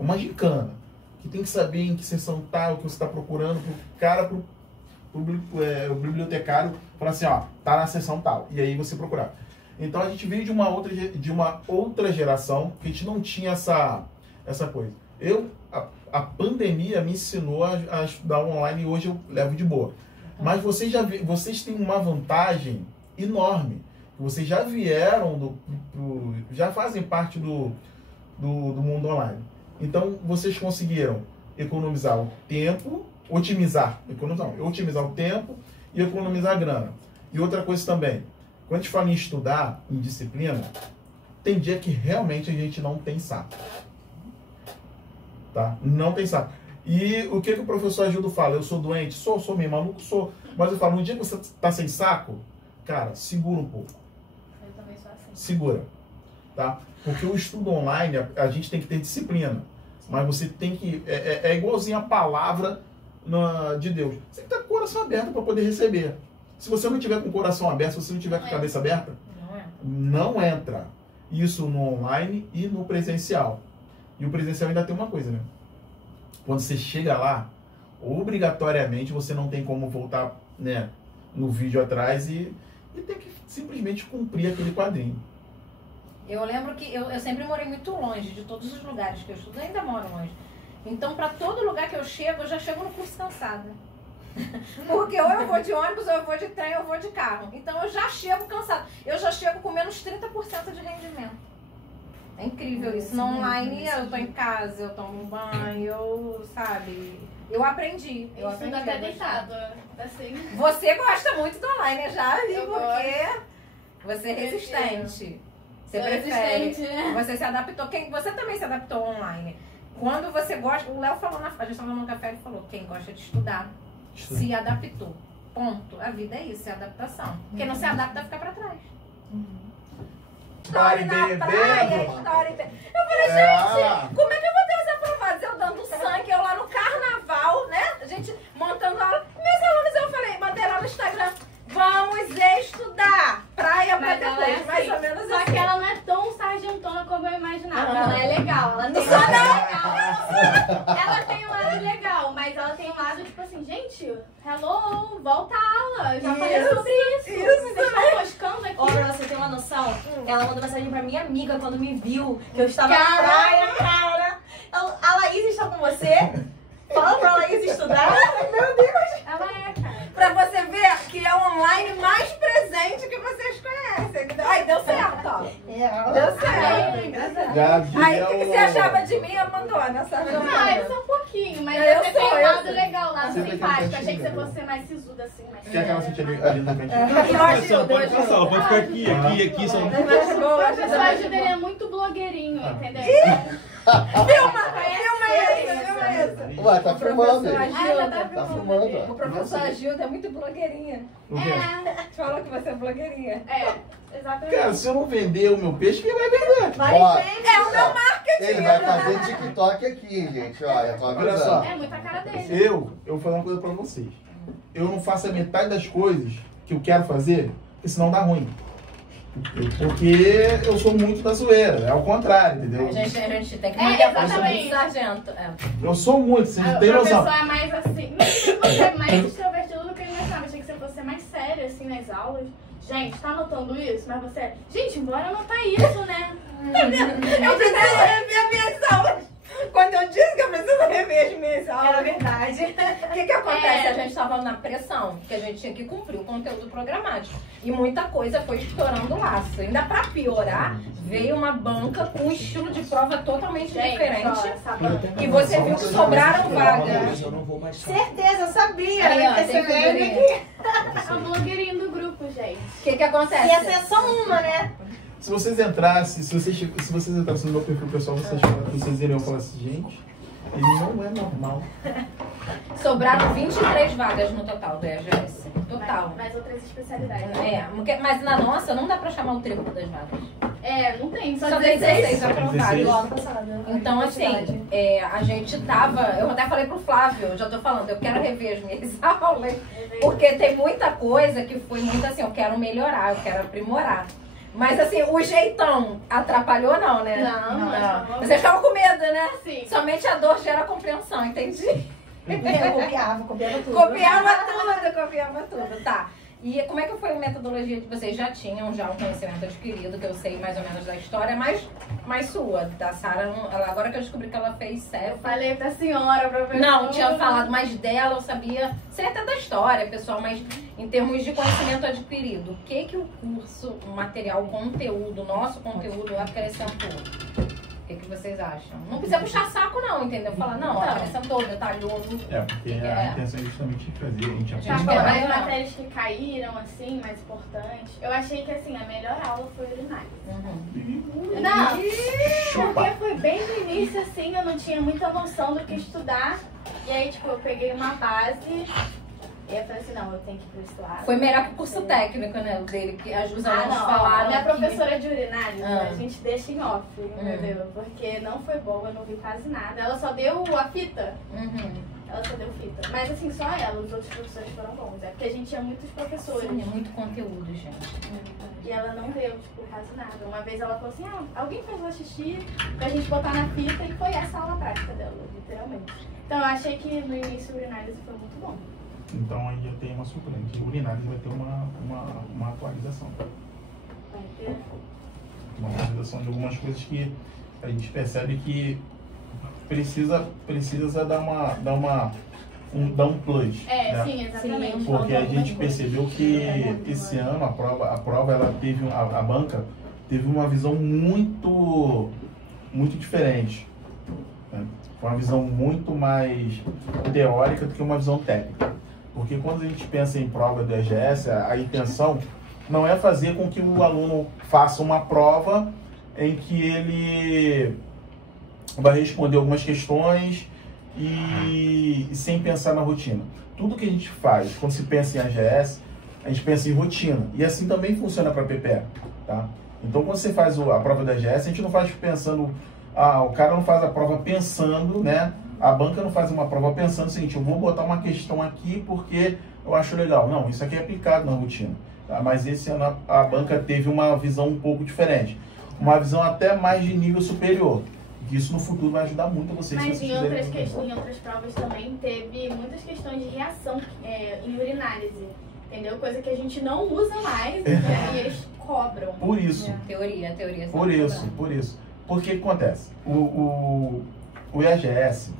uma gincana, que tem que saber em que sessão tá, o que você está procurando, o bibliotecário falar assim, ó, tá na sessão tal, e aí você procurar. Então a gente veio de uma outra geração que a gente não tinha essa coisa. A pandemia me ensinou a estudar online e hoje eu levo de boa. Mas vocês têm uma vantagem enorme. Vocês já vieram, já fazem parte do mundo online. Então, vocês conseguiram economizar o tempo, otimizar o tempo e economizar a grana. E outra coisa também, quando a gente fala em estudar, em disciplina, tem dia que realmente a gente não tem saco. Tá? Não tem saco. E o que o professor Agildo fala? Eu sou doente? Sou meio maluco? Sou. Mas eu falo, no dia que você tá sem saco, cara, segura um pouco. Eu também sou assim. Segura. Tá? Porque o estudo online, a gente tem que ter disciplina. Mas você tem que... É igualzinho a palavra de Deus. Você tem que estar com o coração aberto para poder receber. Se você não tiver com o coração aberto, se você não tiver com a cabeça aberta, não entra. Isso no online e no presencial. E o presencial ainda tem uma coisa, né? Quando você chega lá, obrigatoriamente você não tem como voltar, né, no vídeo atrás e tem que simplesmente cumprir aquele quadrinho. Eu lembro que eu sempre morei muito longe de todos os lugares que eu estudo, ainda moro longe. Então, para todo lugar que eu já chego no curso cansada. Porque ou eu vou de ônibus, ou eu vou de trem, ou eu vou de carro. Então, eu já chego cansada. Eu já chego com menos 30% de rendimento. É incrível isso. No online, eu tô em casa, eu tomo um banho, sabe? Eu aprendi. Eu aprendi até deitada, assim. Você gosta muito do online, eu já vi, Eu porque você é resistente. Você prefere. Resistente, né? Você se adaptou. Você também se adaptou online. Quando você gosta, o Léo falou a gente estava no café, ele falou, quem gosta de estudar se adaptou. Ponto. A vida é isso, é adaptação. Quem não se adapta fica pra trás. História na praia, história... Eu falei, gente, como é que eu vou ter os aprovados? Eu dando sangue, eu lá no carnaval, né? A gente montando aula. Meus alunos, eu falei, mandei lá no Instagram, vamos estudar. Praia pra depois, mais ou menos Só assim. que ela não é tão sargentona como eu imaginava. Ela é legal, ela tem Não um sou lado não. legal. Ela tem um lado legal, mas ela tem um lado tipo assim, gente, hello, volta à aula. Eu já falei sobre isso. Vocês estão moscando aqui. Ó, pra você ter uma noção, ela mandou mensagem pra minha amiga quando me viu, que eu estava na praia, cara. A Laís está com você? Fala pra Laís estudar. Meu Deus. Ela é, cara. Pra você ver que é o online mais presente que vocês conhecem. Ai, deu certo, ó. Deu certo. Aí, o que você achava de mim, Amandona? Ah, eu sou um pouquinho, mas Eu você sou, tem um eu lado sou. legal, lado Você tem simpático. que Achei que você cantinho, fosse mais sisuda, assim, mais Quer aquela séria. sentir ali na cantinha? Eu ajudo, eu Pode passar, ela pode ficar aqui, só. O professor ajuda, ele é muito blogueirinho, entendeu? Filma isso. Ué, tá filmando. Tá filmando. O professor Agildo é muito blogueirinha. O quê? Falou que você é blogueirinha. Exatamente. Cara, se eu não vender o meu peixe, quem vai vender? Ó, É o meu marketing. ele vai fazer TikTok aqui, gente. Olha, tô Olha avisando. só. É muita cara dele. Eu vou falar uma coisa pra vocês. Eu não faço a metade das coisas que eu quero fazer, porque senão dá ruim. Porque eu sou muito da zoeira, é ao contrário, entendeu? A gente tem que É, manter a força exatamente. do sargento. Eu sou muito, vocês não têm O noção. professor é mais assim. Você é mais extrovertido do que eu imaginava. Achei que você fosse mais sério, assim, nas aulas. Gente, tá anotando isso? Mas você. Gente, bora anotar isso, né? Eu preciso rever minhas aulas. Quando eu disse que eu preciso rever as minhas aulas. Era verdade. O que acontece? A gente estava na pressão, porque a gente tinha que cumprir o conteúdo programático. E muita coisa foi estourando o laço. Ainda para piorar, veio uma banca com um estilo de prova totalmente diferente. E você viu que sobraram vagas. Eu não vou mais. Certeza, eu sabia. Aí, ó, Vai tem ter CVM figurinha. aqui. É o blogueirinho do grupo, gente. O que acontece? Ia ser só uma, né? Se vocês entrassem, se vocês entrassem no meu perfil pessoal, vocês iriam falar assim, gente, ele não é normal. Sobraram 23 vagas no total do EGS. Total. Mais outras especialidades. Mas na nossa não dá pra chamar o triplo das vagas. Não tem. Só tem 16 aprovados. Igual ano passado. Então, assim, a gente tava... Eu até falei pro Flávio, eu já tô falando, eu quero rever as minhas aulas, porque tem muita coisa que foi muito assim, eu quero melhorar, eu quero aprimorar. Mas assim, o jeitão atrapalhou não, né? Não. Vocês estavam com medo, né? Sim. Somente a dor gera compreensão, entendi. Eu copiava tudo. Copiava tudo, tá. E como é que foi a metodologia que vocês já tinham um conhecimento adquirido, que eu sei mais ou menos da história, mais sua, da Sara, agora que eu descobri que ela fez Eu CEF. falei pra senhora, professora. Não, tinha falado mais dela, eu sabia, sei até da história, pessoal, mas em termos de conhecimento adquirido, o que o curso, o material, o conteúdo, nosso conteúdo acrescentou? O que vocês acham? Não precisa puxar saco não, entendeu? Falar, não, acrescentou, detalhou. Porque a intenção é justamente fazer, a gente Tá aprender. falando das matérias que caíram, assim, mais importantes. Eu achei que, assim, a melhor aula foi urinária. Não, porque foi bem no início, assim, eu não tinha muita noção do que estudar. E aí, tipo, eu peguei uma base e eu falei assim, não, eu tenho que ir pro esse lado. Foi melhor que o curso técnico, né? O dele, que os alunos não, falaram. minha que- professora de urinária, a gente deixa em off, entendeu? Porque não foi boa, eu não vi quase nada. Ela só deu a fita. Ela só deu fita. Mas assim, só ela, os outros professores foram bons. É porque a gente tinha muitos professores. Sim, é muito conteúdo, gente. E ela não deu, tipo, quase nada. Uma vez ela falou assim, alguém faz o xixi pra gente botar na fita e foi essa a aula prática dela, literalmente. Então eu achei que no início o urinário foi muito bom. Então aí eu tenho uma surpresa, que o urinário vai ter uma atualização. Vai ter. Uma atualização de algumas coisas que a gente percebe que precisa dar um plus. né? Sim, exatamente. Porque a gente percebeu que esse ano a prova ela teve, a banca teve uma visão muito diferente. Né? Foi uma visão muito mais teórica do que uma visão técnica. Porque quando a gente pensa em prova do EGS, a intenção não é fazer com que o aluno faça uma prova em que ele vai responder algumas questões e sem pensar na rotina. Tudo que a gente faz, quando se pensa em AGS, a gente pensa em rotina. E assim também funciona para a PPE. Tá? Então, quando você faz a prova da AGS, a gente não faz pensando... o cara não faz a prova pensando, né? A banca não faz uma prova pensando o seguinte, eu vou botar uma questão aqui porque eu acho legal. Não, isso aqui é aplicado na rotina. Tá? Mas esse ano a banca teve uma visão um pouco diferente. Uma visão até mais de nível superior. Isso no futuro vai ajudar muito vocês. Mas em outras provas também teve muitas questões de reação em urinálise. Entendeu? Coisa que a gente não usa mais, e eles cobram. Por isso. Teoria. Por isso. Porque o que acontece? O IAGS,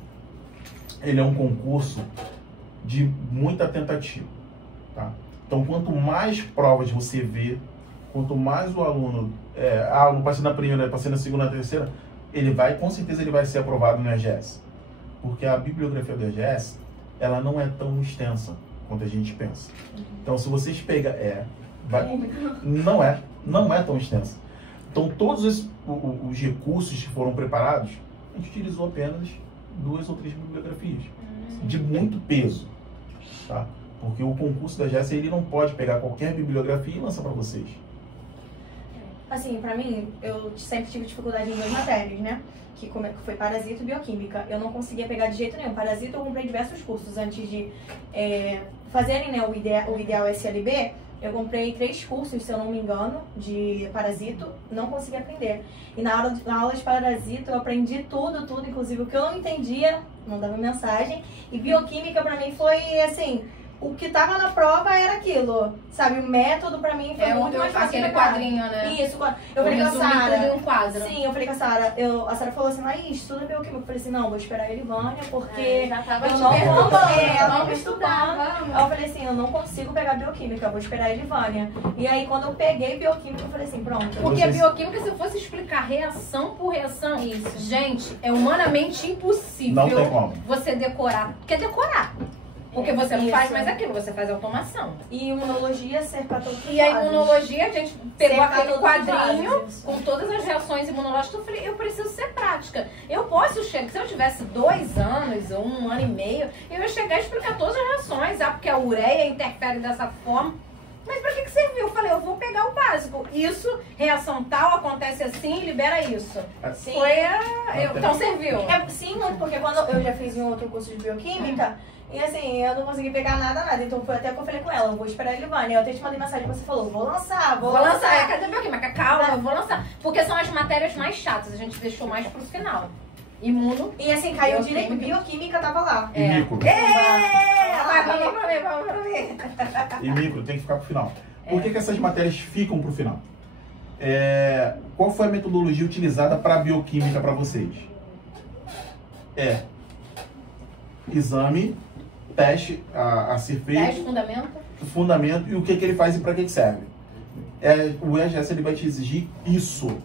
ele é um concurso de muita tentativa, tá? Então, quanto mais provas você vê, quanto mais o aluno, não passei na primeira, passei na segunda, na terceira, com certeza ele vai ser aprovado no IAGS. Porque a bibliografia do IAGS, ela não é tão extensa quanto a gente pensa. Então, se vocês pegarem, não é tão extensa. Então, todos os recursos que foram preparados, a gente utilizou apenas 2 ou 3 bibliografias de muito peso, tá? Porque o concurso da GES, ele não pode pegar qualquer bibliografia e lançar para vocês. Assim, pra mim, eu sempre tive dificuldade em 2 matérias, né? Que foi Parasito e Bioquímica. Eu não conseguia pegar de jeito nenhum. Parasito eu comprei diversos cursos antes de fazerem, né, o ideal SLB. Eu comprei 3 cursos, se eu não me engano, de Parasito, não consegui aprender. E na aula de Parasito eu aprendi tudo, inclusive o que eu não entendia, mandava mensagem. E Bioquímica pra mim foi assim, o que tava na prova era aquilo, sabe? O método pra mim foi muito mais fácil. Aquele quadrinho, né? Isso, eu falei com a Sara. Um quadro. Sim, eu falei com a Sara. A Sara falou assim, Laís, estuda Bioquímica. Eu falei assim, não, vou esperar a Elivânia, porque Já tava eu te não perguntando, vou. Ela vamos me estudar, estudando. vamos. Aí eu falei assim, eu não consigo pegar Bioquímica, eu vou esperar a Elivânia. E aí, quando eu peguei Bioquímica, eu falei assim, pronto. Porque a bioquímica, se eu fosse explicar reação por reação, gente, é humanamente impossível Não tem como. você decorar. Porque decorar. Porque você não faz mais aquilo, você faz automação. E imunologia, cerca todos os E a lados. imunologia, a gente pegou Cerca aquele todos os quadrinho lados. com todas as reações imunológicas. Eu falei, eu preciso ser prática. Eu posso chegar, se eu tivesse 2 anos ou 1 ano e meio, eu ia chegar e explicar todas as reações. Porque a ureia interfere dessa forma. Mas pra que serviu? Eu falei, eu vou pegar o básico. Isso, reação tal, acontece assim, libera isso. Sim. Então serviu. Sim, muito, porque quando eu já fiz em outro curso de bioquímica, e assim, eu não consegui pegar nada. Então foi até que eu falei com ela, eu vou esperar ele levar, né? Eu até te mandei mensagem que você falou, vou lançar. Cadê bioquímica? Calma, eu vou lançar. Porque são as matérias mais chatas, a gente deixou mais pro final. Imuno. E assim, caiu direito, bioquímica tava lá. E micro. Vai pra mim. E micro tem que ficar pro final. Por que essas matérias ficam pro final? Qual foi a metodologia utilizada para a bioquímica para vocês? Exame, teste a ser feito. Teste, Fundamento e o que ele faz e para que serve. O EGS ele vai te exigir isso.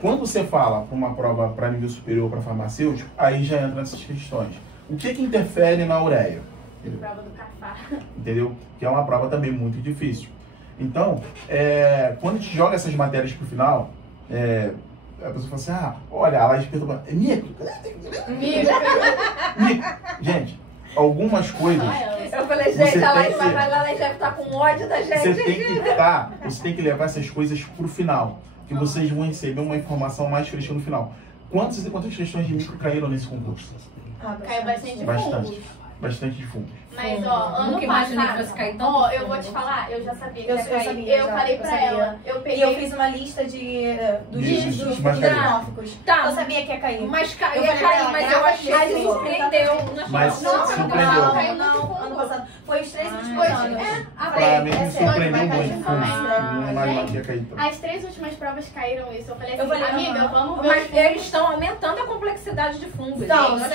Quando você fala para uma prova para nível superior para farmacêutico, aí já entra nessas questões. O que interfere na ureia? Prova do CAFA. Entendeu? Que é uma prova também muito difícil. Então, quando a gente joga essas matérias pro final, a pessoa fala assim, olha, a Laís perturba. É micro. Gente, algumas coisas... Eu falei, gente, a Laís deve estar com ódio da gente. Você tem que levar essas coisas pro final. Que vocês vão receber uma informação mais fresca no final. Quantas questões de micro caíram nesse concurso? Caiu Bastante de fungos. Mas, ano passado, eu vou te falar, eu já sabia que ia cair. Eu falei pra ela, E eu fiz uma lista dos diagnósticos. Tá. Eu sabia que ia cair. Mas caiu, mas eu achei que surpreendeu. Mas surpreendeu. Ano passado. Foi os 3 últimos anos. Pra mim me surpreendeu muito. Não imaginava que ia cair. As 3 últimas provas caíram isso. Eu falei assim, amiga, vamos ver. Mas eles estão aumentando a complexidade de fungos. Não, a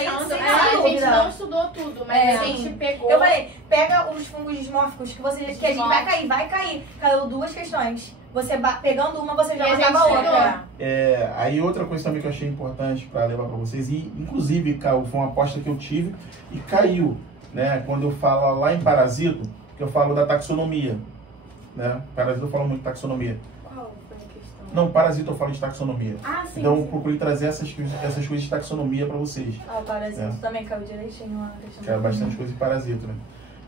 gente não estudou tudo, mas a gente pegou. Eu falei, pega os fungos dismórficos que a gente vai cair. Caiu 2 questões. Você pegando uma, você já pegava a outra. Aí outra coisa também que eu achei importante para levar para vocês, e inclusive foi uma aposta que eu tive e caiu, né? Quando eu falo lá em Parasito, que eu falo da taxonomia, né? Parasito eu falo muito de taxonomia. Qual foi a questão? Não, Parasito eu falo de taxonomia. Sim. Então eu procurei trazer essas coisas de taxonomia para vocês. O Parasito também caiu direitinho lá. Caiu bastante coisa de Parasito, né?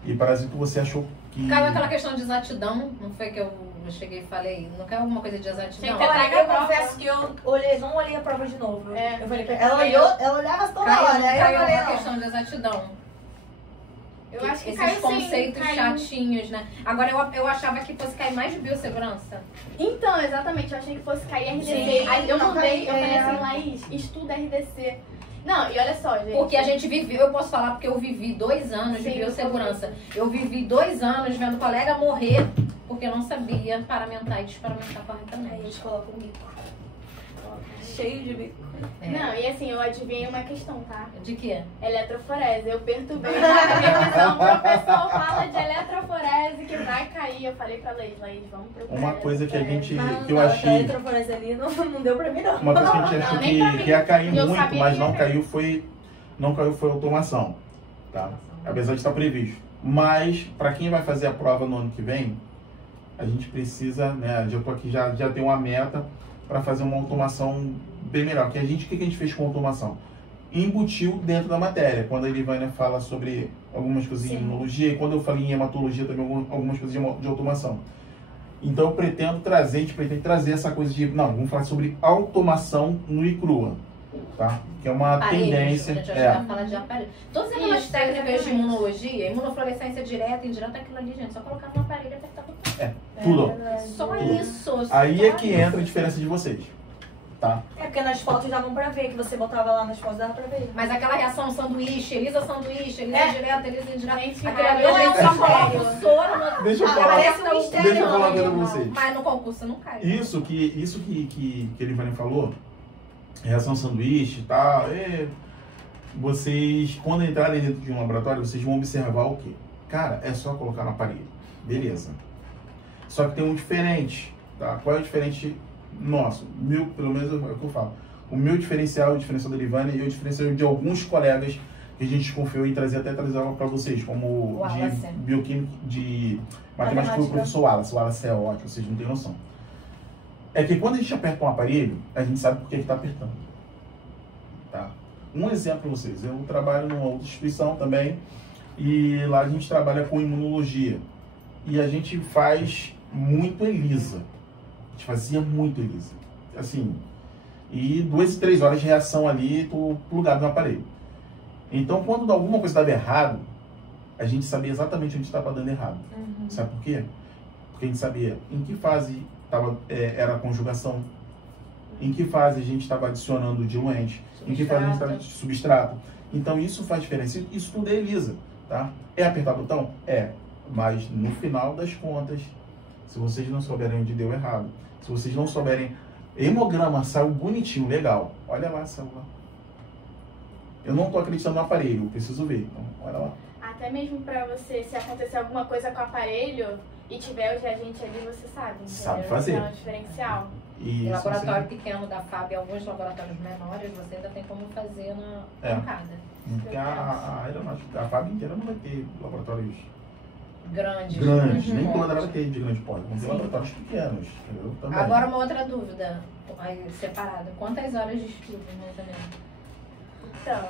E Parasito você achou que... Caiu aquela questão de exatidão, não foi que eu cheguei e falei, não caiu alguma coisa de exatidão? Olha, eu confesso que eu não olhei a prova de novo. Eu falei pra ela, ela olhava toda hora. Caiu uma questão de exatidão. Eu acho que esses conceitos chatinhos, né? Agora eu achava que fosse cair mais de biossegurança. Então, exatamente, eu achei que fosse cair RDC. Aí eu mandei, eu falei assim, Laís, estuda RDC. Não, e olha só, gente. Porque a gente viveu, eu posso falar porque eu vivi 2 anos de biossegurança. Eu vivi 2 anos vendo colega morrer porque eu não sabia paramentar e desparamentar corretamente. Aí a gente coloca um bico. Cheio de bico. Não, e assim, eu adivinhei uma questão, tá? De quê? Eletroforese. Eu perturbei na revisão, o professor fala de eletroforese que vai cair. Eu falei pra Laís, vamos procurar. Uma coisa que que eu achei... A eletroforese ali não deu pra mim, não. Uma coisa que a gente achou que ia cair muito, mas não caiu foi automação, tá? Apesar de estar previsto. Mas, para quem vai fazer a prova no ano que vem, a gente precisa, né? Já tô aqui, já tem uma meta para fazer uma automação bem melhor. O que a gente fez com a automação? Embutiu dentro da matéria. Quando a Elivânia fala sobre algumas coisas em imunologia, e quando eu falei em hematologia também, algumas coisas de automação. Então eu pretendo trazer essa coisa de... Não, vamos falar sobre automação no ICRUA, tá? Que é uma tendência... A gente vai falar de aparelho. Todas aquelas técnicas de imunologia, imunofluorescência direta, indireta, aquilo ali, gente, só colocar no aparelho e apertar o botão. Tudo. Só isso. Aí é que entra a diferença de vocês, tá? Porque nas fotos davam pra ver, que você botava lá nas fotos, dava pra ver. Mas aquela reação sanduíche, Elisa direta, Elisa indireta, aquilo ali Não a é gente um só coloca mistério. o soro. Deixa eu falar. Parece um mistério. Deixa eu falar pra vocês. Mas no concurso não cai. Isso que a Elivânia falou, reação sanduíche e tal, vocês, quando entrarem dentro de um laboratório, vocês vão observar o quê? Cara, é só colocar no aparelho. Beleza. Só que tem um diferente, tá? Qual é o diferente nosso? Pelo menos é o que eu falo. O meu diferencial, o diferencial da Elivânia e o diferencial de alguns colegas que a gente confiou em trazer para vocês, como de bioquímica, de matemática, foi o professor Wallace. O Wallace é ótimo, vocês não têm noção. É que quando a gente aperta um aparelho, a gente sabe por que está apertando. Tá? Um exemplo para vocês. Eu trabalho numa outra instituição também, e lá a gente trabalha com imunologia. e a gente faz muito ELISA. A gente fazia muito ELISA. Assim, e 2 e 3 horas de reação ali plugado no aparelho. Então, quando alguma coisa estava errado, a gente sabia exatamente onde estava dando errado. Sabe por quê? Porque a gente sabia em que fase era a conjugação, em que fase a gente estava adicionando diluente, em que fase a gente estava de substrato. Então, isso faz diferença. Isso tudo é ELISA, tá? É apertar botão? É. Mas, no final das contas, se vocês não souberem onde deu errado, se vocês não souberem, hemograma saiu bonitinho, legal. Olha lá, saiu lá. Eu não estou acreditando no aparelho, eu preciso ver. Então, olha lá. Até mesmo pra você, se acontecer alguma coisa com o aparelho e tiver o reagente ali, você sabe. Entendeu? Sabe fazer. É um diferencial. E o laboratório pequeno da FAB e alguns laboratórios menores, você ainda tem como fazer em casa. Porque a aeronáutica, a FAB inteira não vai ter laboratórios grandes. Nem toda ela vai ter de grande porte, vão ter laboratórios pequenos, entendeu? Também. Agora uma outra dúvida, aí, separada. Quantas horas de estudo, mais ou menos? Então,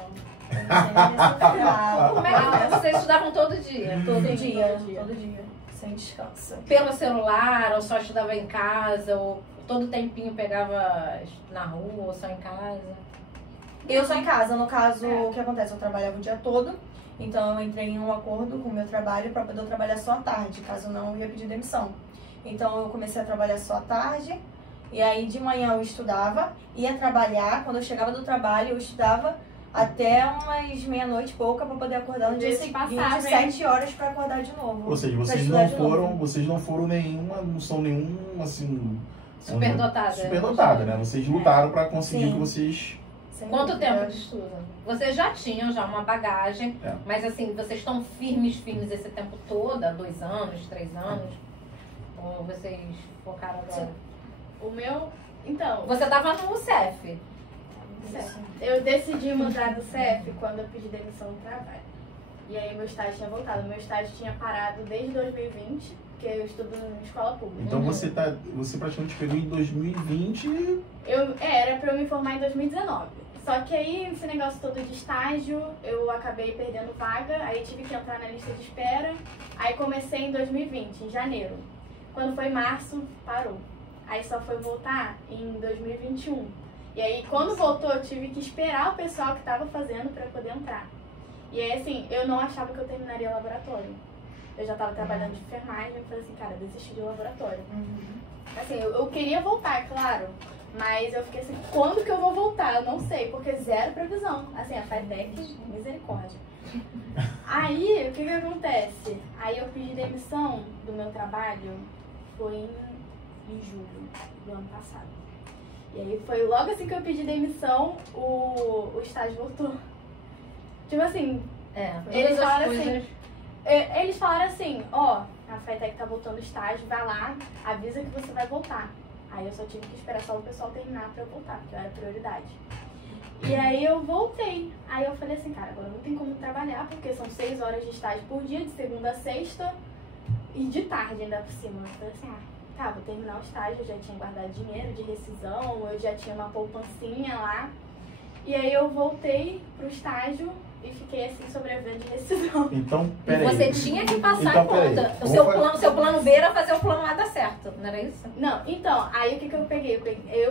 como é que vocês estudavam todo dia? Todo dia. Sem descanso. Pelo celular, ou só estudava em casa, ou todo tempinho pegava na rua, ou só em casa? Eu só em casa, no caso, o que acontece? Eu trabalhava o dia todo, então eu entrei em um acordo com o meu trabalho para poder trabalhar só à tarde, caso não eu ia pedir demissão. Então eu comecei a trabalhar só à tarde, e aí de manhã eu estudava, ia trabalhar, quando eu chegava do trabalho eu estudava até umas meia-noite e pouca para poder acordar no dia seguinte, 7 horas para acordar de novo. Ou seja, vocês não foram nenhuma, não são nenhum, assim... Superdotada, né? Vocês lutaram para conseguir que vocês... Quanto tempo de estudo? Vocês já tinham uma bagagem, mas assim, vocês estão firmes esse tempo todo, há 2 anos, 3 anos? Ou vocês focaram agora? O meu... Então... Você estava no CEF. Eu decidi mudar do CEF quando eu pedi demissão do trabalho. E aí meu estágio tinha voltado. Meu estágio tinha parado desde 2020, porque eu estudo em escola pública. Então você praticamente pegou em 2020... Era pra eu me formar em 2019. Só que aí, esse negócio todo de estágio, eu acabei perdendo vaga, aí tive que entrar na lista de espera. Aí comecei em 2020, em janeiro. Quando foi março, parou. Aí só foi voltar em 2021. E aí, quando voltou, eu tive que esperar o pessoal que estava fazendo para poder entrar. E aí, assim, eu não achava que eu terminaria o laboratório. Eu já estava trabalhando de enfermagem, eu falei assim, cara, desisti do laboratório. Assim, eu queria voltar, claro, mas eu fiquei assim, quando que eu vou voltar? Eu não sei, porque zero previsão. Assim, a FATEC, misericórdia. Aí, o que acontece? Aí eu pedi demissão do meu trabalho, foi em julho do ano passado. E aí foi logo assim que eu pedi demissão, o estágio voltou. Tipo assim, eles falaram assim, ó, a FATEC tá voltando o estágio, vai lá, avisa que você vai voltar. Aí eu só tive que esperar só o pessoal terminar pra eu voltar, porque eu era prioridade. E aí eu voltei. Aí eu falei assim, cara, agora não tem como trabalhar, porque são 6 horas de estágio por dia, de segunda a sexta, e de tarde ainda por cima. Eu falei assim, tá, vou terminar o estágio, eu já tinha guardado dinheiro de rescisão, eu já tinha uma poupancinha lá. E aí eu voltei pro estágio e fiquei assim, sobrevivendo de rescisão. Então, peraí. Você tinha que passar em conta. O seu plano B era fazer o plano A dar certo, não era isso? Não, então, aí o que eu peguei?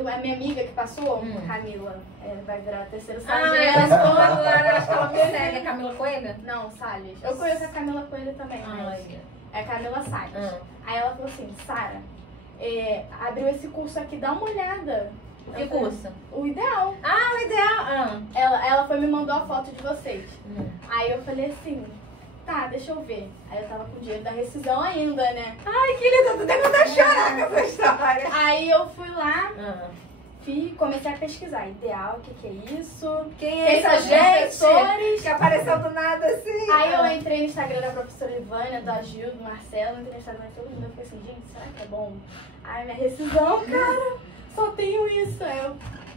A minha amiga que passou, Camila, vai virar a terceira sargento. Acho que ela me segue, a Camila Coelho? Não, Salles. Eu conheço a Camila Coelho também, mas é a Camila Salles. Aí ela falou assim, Sara, abriu esse curso aqui, dá uma olhada. Que curso? O Ideal. O Ideal. Ela foi me mandou a foto de vocês. Aí eu falei assim, tá, deixa eu ver. Aí eu tava com o dinheiro da rescisão ainda, né? Ai, que linda, tô até vontade de chorar com essa história. Aí eu fui lá, comecei a pesquisar. Ideal, o que é isso? Quem é essa gente que apareceu do nada assim? Aí eu entrei no Instagram da professora Ivânia, da Gil, do Marcelo, entrei no Instagram de todo mundo. Eu fiquei assim, gente, será que é bom? Ai, minha rescisão, cara, só tenho isso. Aí eu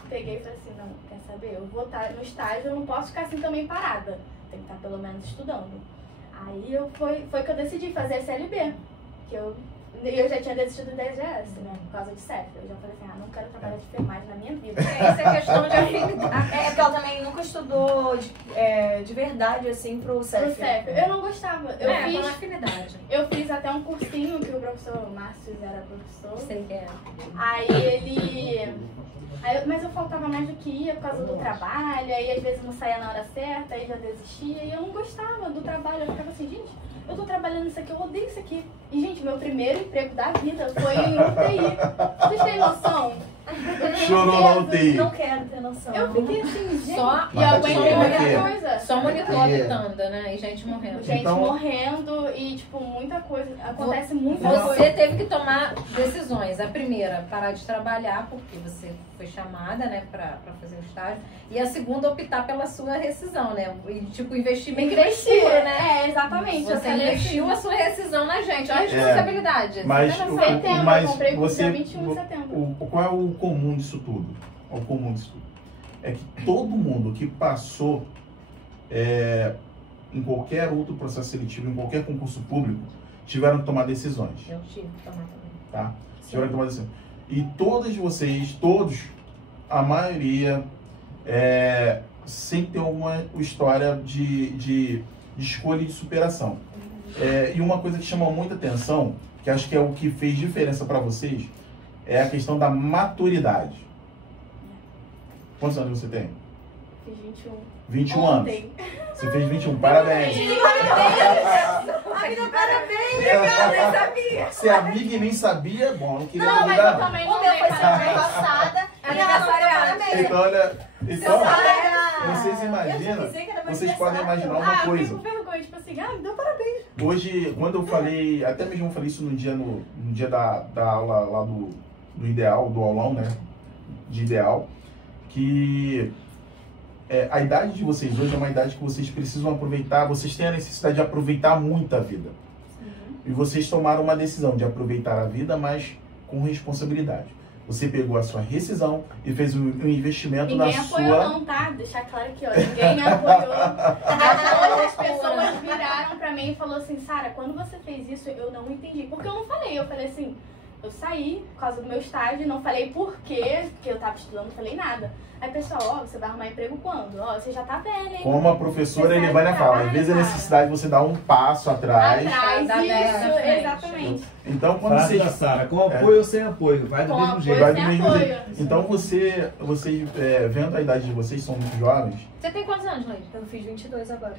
peguei e falei assim, não, quer saber? Eu vou estar no estágio, eu não posso ficar assim também parada. Tem que estar pelo menos estudando. Aí foi que eu decidi fazer a SLB, que eu já tinha desistido da EGS, né, por causa de CEF. Eu já falei assim, não quero trabalhar de enfermagem na minha vida. Isso é questão de habilidade. Porque ela também nunca nunca estudou de verdade, assim, pro CEF? Eu não gostava. Pela afinidade. Eu fiz até um cursinho que o professor Márcio era professor. Sei que é. Mas eu faltava mais do que ia por causa do trabalho, aí às vezes não saía na hora certa, aí já desistia, e eu não gostava do trabalho, eu ficava assim, gente, eu tô trabalhando isso aqui, eu odeio isso aqui. E, gente, meu primeiro emprego da vida foi em UTI. Vocês têm noção? Chorou na UTI. Não quero ter noção. Eu fiquei assim, gente. Só, e eu aguentei muita quê? coisa. só monitor habitando, né? E gente morrendo. Gente Então- morrendo e, tipo, muita coisa. Acontece muita Você coisa. teve que tomar decisões. A primeira, parar de trabalhar, porque você foi chamada, né, pra fazer o estágio. E a segunda, optar pela sua rescisão, né? E, tipo, investimento Investir, né? exatamente. Eu Você falei investiu assim, a sua rescisão na gente. Olha a responsabilidade. Mas, Você tem noção? setembro, eu mas comprei curso você, dia 21 de setembro. qual é o comum disso tudo? O comum disso tudo é que todo mundo que passou em qualquer outro processo seletivo, em qualquer concurso público, tiveram que tomar decisões, Eu tive que tomar também. tá? Tiveram que tomar decisões. E todos vocês, a maioria, sempre tem uma história de escolha e de superação. E uma coisa que chama muita atenção, que acho que é o que fez diferença para vocês, é a questão da maturidade. Quantos anos você tem? Fiz 21. 21 Ontem. anos. Você fez 21, parabéns. Amiga, parabéns! Se amiga e nem sabia, bom, não queria Não, mas ajudar. eu também O não meu dei foi semana parabéns. passada. Aniversário parabéns. Então, olha, vocês Eu imaginam, já dizer que era meu vocês podem aniversário. imaginar uma Eu coisa. fiquei com vergonha, tipo assim, me deu parabéns. Hoje, quando eu falei, até mesmo eu falei isso no dia da aula lá do Ideal, do aulão, né? De Ideal, que a idade de vocês hoje é uma idade que vocês precisam aproveitar, vocês têm a necessidade de aproveitar muito a vida. E vocês tomaram uma decisão de aproveitar a vida, mas com responsabilidade. Você pegou a sua rescisão e fez um investimento Ninguém na apoiou sua... não, tá? Deixar claro aqui, ó. Ninguém apoiou. As pessoas viraram pra mim e falaram assim, Sara, quando você fez isso, eu não entendi. Porque eu não falei. Eu falei assim, eu saí por causa do meu estágio, não falei por quê, porque eu tava estudando, não falei nada. Aí, pessoal, você vai arrumar emprego quando? Você já tá velha, hein? Como a professora Elivânia fala, às vezes é necessidade de você dar um passo atrás. Isso, exatamente. Então, quando Frase você... da Sara, com apoio ou sem apoio, vai do Com mesmo apoio, jeito. Vai do sem mesmo apoio. jeito. Então, vocês vendo a idade de vocês, são muito jovens. Você tem quantos anos, Luiz? Eu fiz 22 agora.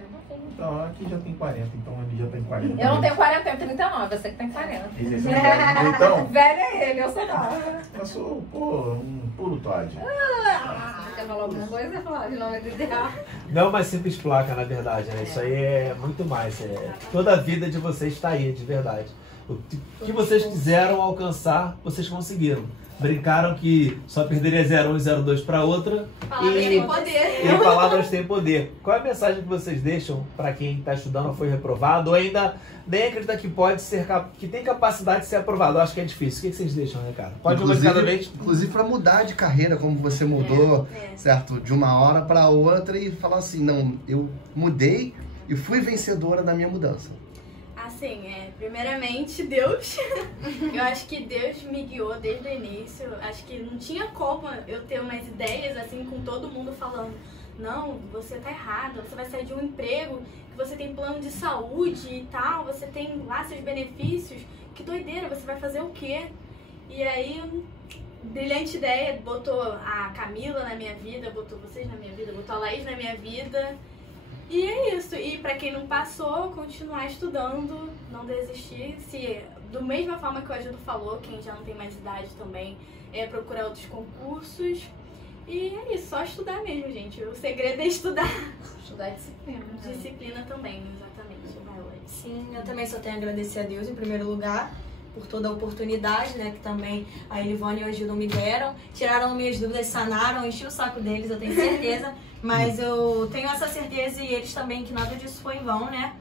Então, aqui já tem 40, então ele já tem 40. Eu não tenho 40, eu tenho 39. Você que tem 40. Então, Velho é ele, eu sou nova. eu sou, um puro Todd. Você quer falar alguma coisa? Falar de nome do ideal. Não uma simples placa, na verdade, né? Isso aí é muito mais. Toda a vida de vocês está aí, de verdade. O que vocês quiseram alcançar, vocês conseguiram. Brincaram que só perderia 01 e 02 para outra. Palavras têm poder. E palavras têm poder. Qual é a mensagem que vocês deixam para quem está estudando ou foi reprovado, ou ainda nem acredita que pode ser, que tem capacidade de ser aprovado? Eu acho que é difícil. O que vocês deixam, né, cara? Pode uma de cada vez? Inclusive para mudar de carreira, como você mudou, certo? De uma hora para outra e falar assim, não, eu mudei e fui vencedora da minha mudança. Assim, primeiramente, Deus. Eu acho que Deus me guiou desde o início. Acho que não tinha como eu ter umas ideias, assim, com todo mundo falando, não, você tá errada, você vai sair de um emprego, que você tem plano de saúde e tal, você tem lá seus benefícios, que doideira, você vai fazer o quê? E aí, brilhante ideia, botou a Camila na minha vida, botou vocês na minha vida, botou a Laís na minha vida. E é isso. E pra quem não passou, continuar estudando, não desistir. Da mesma forma que o Ajudo falou, quem já não tem mais idade também, procurar outros concursos. E é isso, só estudar mesmo, gente. O segredo é estudar. Estudar disciplina. Disciplina também, exatamente. Vai, Laís. Sim, eu também só tenho a agradecer a Deus em primeiro lugar por toda a oportunidade, né, que também a Elivânia e o Ajudo me deram. Tiraram minhas dúvidas, sanaram, enchi o saco deles, eu tenho certeza. Mas eu tenho essa certeza e eles também que nada disso foi em vão, né?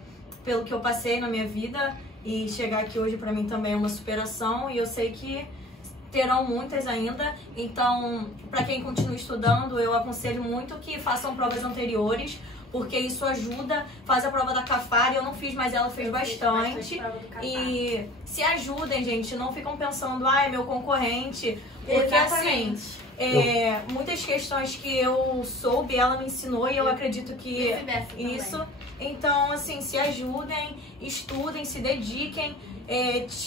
Pelo que eu passei na minha vida e chegar aqui hoje pra mim também é uma superação e eu sei que terão muitas ainda. Então, pra quem continua estudando, eu aconselho muito que façam provas anteriores, porque isso ajuda. Faz a prova da CAFAR, eu não fiz, mas ela fez bastante. E se ajudem, gente, não ficam pensando, é meu concorrente. Porque Exatamente. assim, muitas questões que eu soube, ela me ensinou e eu acredito que isso. Então, assim, se ajudem, estudem, se dediquem.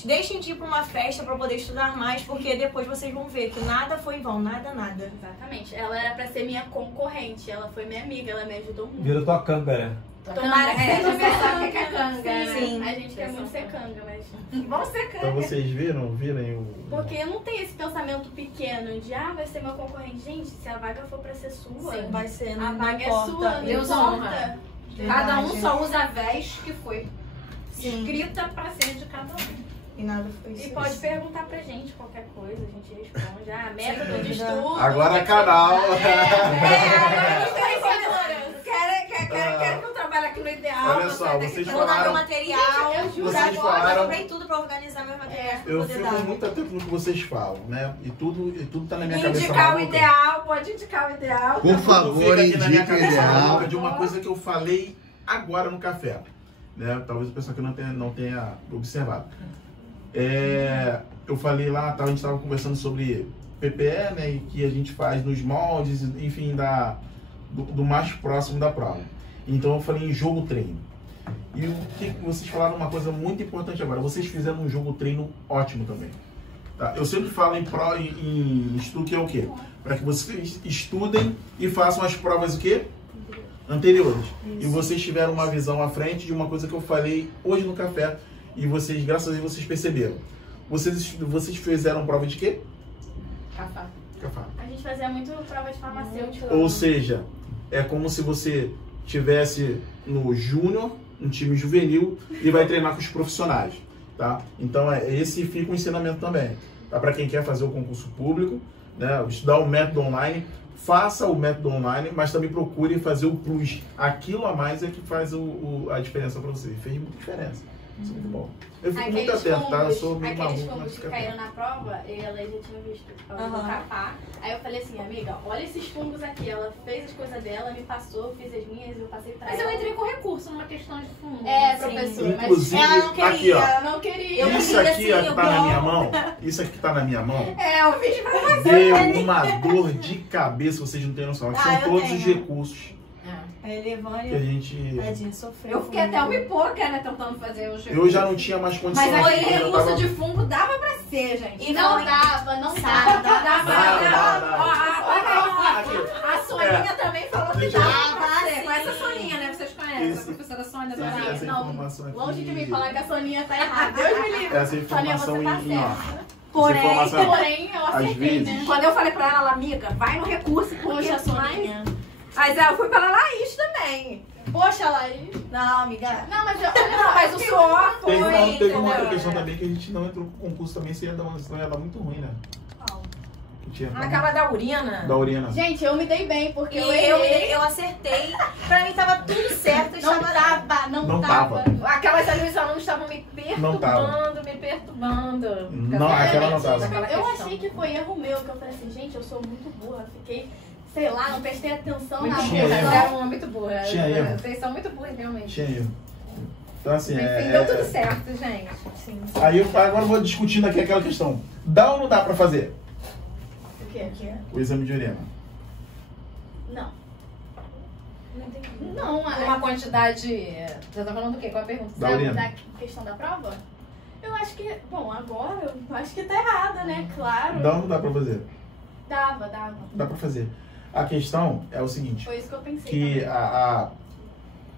Deixem de ir para uma festa para poder estudar mais, porque depois vocês vão ver que nada foi em vão, nada. Exatamente. Ela era para ser minha concorrente, ela foi minha amiga, ela me ajudou muito. Vira tua câmera. Tomara que seja minha canga. Sim, a gente quer muito ser canga, mas... Vamos ser canga. Então vocês virem o... Porque eu não tenho esse pensamento pequeno de, vai ser meu concorrente. Gente, se a vaga for pra ser sua, Sim, vai ser, a não vaga importa. é sua, não Deus importa. honra. Cada um só usa a vez que foi escrita pra ser de cada um. E nada foi isso. E pode perguntar pra gente qualquer coisa, a gente responde. Método de estudo. Agora é canal. Quero que eu trabalhe aqui no Ideal. Olha só, vocês Eu vou dar meu falaram... material, Vocês falaram... eu comprei tudo pra organizar meu material. Eu poder fico dar. muito atento no que vocês falam, né? E tudo tá na minha cabeça Indicar o maluca. Ideal, pode indicar o Ideal. Por favor, Fica aqui na minha indique o cabeça Ideal. maluca de uma coisa que eu falei agora no café, né? Talvez o pessoal que não tenha observado. Eu falei lá, a gente estava conversando sobre PPE, né? E que a gente faz nos moldes, enfim, do mais próximo da prova. Então eu falei em jogo treino. E o que vocês falaram uma coisa muito importante agora. Vocês fizeram um jogo treino ótimo também. Tá? Eu sempre falo em estudo que é o quê? Para que vocês estudem e façam as provas o quê? Anteriores. Isso. E vocês tiveram uma visão à frente de uma coisa que eu falei hoje no café. E vocês, graças a Deus, vocês perceberam. Vocês fizeram prova de quê? Cafá. A gente fazia muito prova de farmacêutico. Ou seja, é como se você tivesse no júnior, um time juvenil, e vai treinar com os profissionais, tá? Então esse fica o ensinamento também, tá? Para quem quer fazer o concurso público, né? Estudar o método online, faça o método online, mas também procure fazer o plus. Aquilo a mais é que faz a diferença para você. Fez muita diferença. Isso é muito bom. Eu fico muito atento, tá? Eu sou meio maluco, aqueles fungos mas que fica caíram atento. na prova, ela já tinha visto do Cafá. Aí eu falei assim, amiga, olha esses fungos aqui. Ela fez as coisas dela, me passou, eu fiz as minhas, eu passei pra ela. Mas eu entrei com recurso numa questão de fundo. Professora, Inclusive, mas ela não queria, aqui, ó. ela não queria. Isso aqui ó, que tá na minha mão, isso aqui que tá na minha mão, Eu fiz pra você. deu uma dor de cabeça, vocês não têm noção. Aqui são eu todos tenho. os recursos Aí que a Levânia, gente... tadinha, sofreu. Eu fiquei até uma hipoca, né, tentando fazer o Eu já não tinha mais condições. Mas aquele eu recurso tava- de fungo dava pra ser, gente. E não dava. Aqui. A Soninha também falou que Deixa dava pra eu- ser. Com essa Soninha, né? Vocês conhecem Esse- a professora Sônia Essa Dourado? informação aqui... Longe de mim falar que a Soninha tá errada. Deus me livre. Essa Soninha, informação você tá em ó. certa. Porém, eu às acertei, vezes... né? Quando eu falei pra ela, amiga, vai no recurso, porque Poxa, Soninha. Mas eu fui pela Laís também. Poxa, Laís. Não, amiga. Não, mas eu... Não, mas o suor foi, Teve uma outra entendeu? questão também que a gente não entrou com concurso também, senão ia dar muito ruim, né? Que tinha Aquela da urina. da urina. Gente, eu me dei bem, porque E eu errei. eu acertei. Pra mim tava tudo certo. Não tava, Não tava. Aquelas ali, os alunos estavam me Não tava. perturbando. Não, aquela não tava. Eu achei que foi erro meu, que eu falei assim, gente, eu sou muito burra. Fiquei, sei lá, não prestei atenção na Muito Tinha burra, erro. ela era uma muito burra. Tinha erro. Vocês são muito burros, realmente. Tinha erro. Então assim, Enfim, deu tudo certo, gente. Sim. Aí agora eu vou discutindo aqui aquela questão. Dá ou não dá pra fazer O quê? o exame de urina? Não. Não entendi. Não, Uma quantidade... Você tá falando do quê? Qual é a pergunta? Da urina. da questão da prova? Eu acho que, bom, agora eu acho que tá errada, né? Claro. Dá ou não dá pra fazer? Dava. Dá pra fazer. A questão é o seguinte, Foi isso que eu pensei. que também.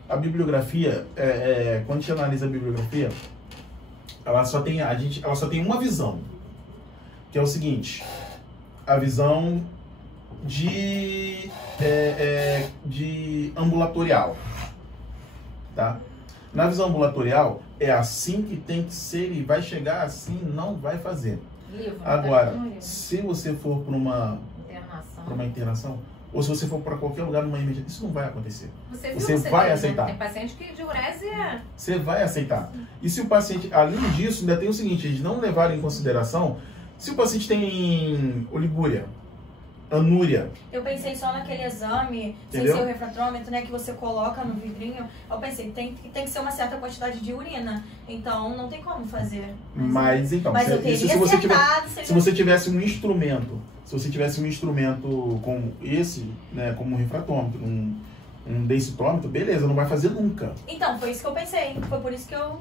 a bibliografia, quando a gente analisa a bibliografia, ela só tem uma visão, que é o seguinte, a visão de ambulatorial, tá? Na visão ambulatorial, é assim que tem que ser e vai chegar assim, não vai fazer. Livro. Agora, Tá? Livro. se você for para uma internação, ou se você for para qualquer lugar numa emergência, isso não vai acontecer. Você viu Você o CD, vai né? aceitar. Tem paciente que diurese é... Você vai aceitar. E se o paciente, além disso, ainda tem o seguinte, eles não levaram em consideração se o paciente tem oligúria, Anúria. Eu pensei só naquele exame, sem Entendeu? ser o refratômetro, né, que você coloca no vidrinho. Eu pensei, tem que ser uma certa quantidade de urina. Então, não tem como fazer. Mas então, Mas eu teria se você acertado, se você tivesse um instrumento, como esse, né, como um refratômetro, um densitômetro, beleza, não vai fazer nunca. Então, foi isso que eu pensei. Foi por isso que eu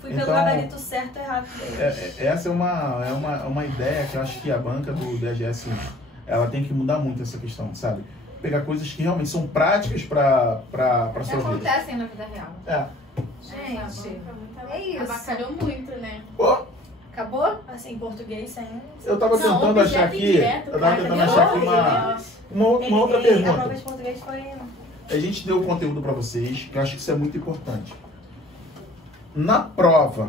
fui pelo Então, gabarito certo e errado deles. Essa é uma ideia que eu acho que a banca do DGS, ela tem que mudar muito essa questão, sabe? Pegar coisas que realmente são práticas para sua vida. Acontecem na vida real. É. Gente, é isso. Abacalhou muito, né? Pô, Acabou? Assim, em português, sem... eu tava Não, tentando achar objeto aqui, indireto, eu tava cara, tentando meu achar aqui Deus. uma outra A prova pergunta. de português foi... A gente deu conteúdo para vocês, que eu acho que isso é muito importante. Na prova,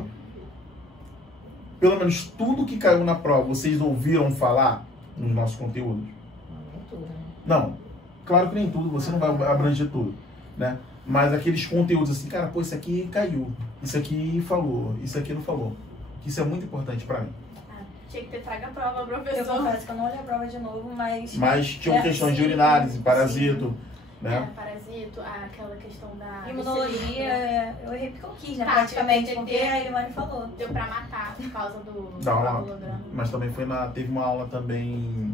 pelo menos tudo que caiu na prova, vocês ouviram falar nos nossos conteúdos? Nem tudo, né? Não, claro que nem tudo, você não vai abranger tudo, né? Mas aqueles conteúdos assim, cara, pô, isso aqui caiu, isso aqui falou, isso aqui não falou. Isso é muito importante para mim. Tinha que ter traga a prova, Eu professor. confesso que eu não olhei a prova de novo, mas... Mas tinham questões de urinálise, parasito, né? Parasito, aquela questão da... Imunologia, eu errei porque eu quis, né? Tá, Praticamente, TTT. porque a Ilimani falou. Deu pra matar por causa do Dá uma, coagulograma. mas também teve uma aula também.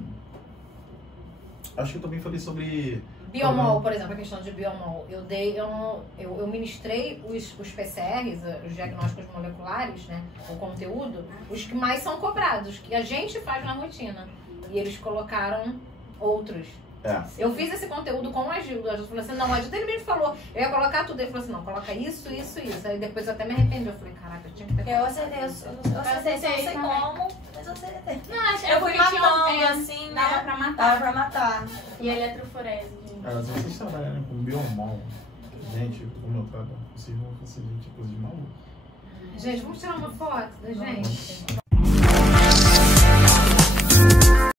Acho que eu também falei sobre Biomol, por exemplo, a questão de biomol. Eu ministrei os PCRs, os diagnósticos moleculares, né? O conteúdo, os que mais são cobrados, que a gente faz na rotina. E eles colocaram outros. É. Eu fiz esse conteúdo com a Gilda. A Gilda falou assim, não, a Gilda ele mesmo falou, eu ia colocar tudo. Ele falou assim, não, coloca isso, isso, isso. Aí depois eu até me arrependi. Eu falei, caraca, eu tinha que ter Eu acertei, eu não sei como, mas eu acertei. Não, acho Eu fui porque tinha matando, assim, dava né? pra matar. Dava pra matar. E a eletroforese, gente. Mas vocês trabalham, né, com biomol. Gente, como eu trabalho, vocês vão fazer coisa de maluco. Gente, vamos tirar uma foto da gente?